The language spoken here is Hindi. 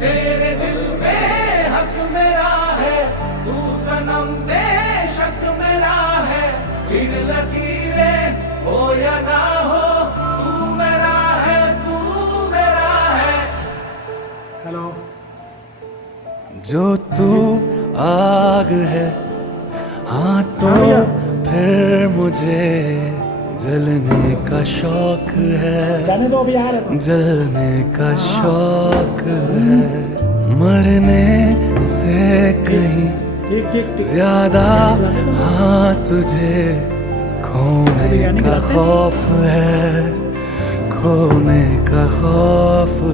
तेरे दिल में हक मेरा है, तू सनम बेशक मेरा है। फिर लकीरें हो या ना हो, तू मेरा है, तू मेरा है। हेलो। जो तू आग है, हाँ तो फिर मुझे जलने का शौक है, जाने दो, अभी आ रहा था। जलने का शौक है। मरने से कहीं ठीक ठीक ठीक। ज्यादा हाँ तुझे खोने का खौफ है, खोने का खौफ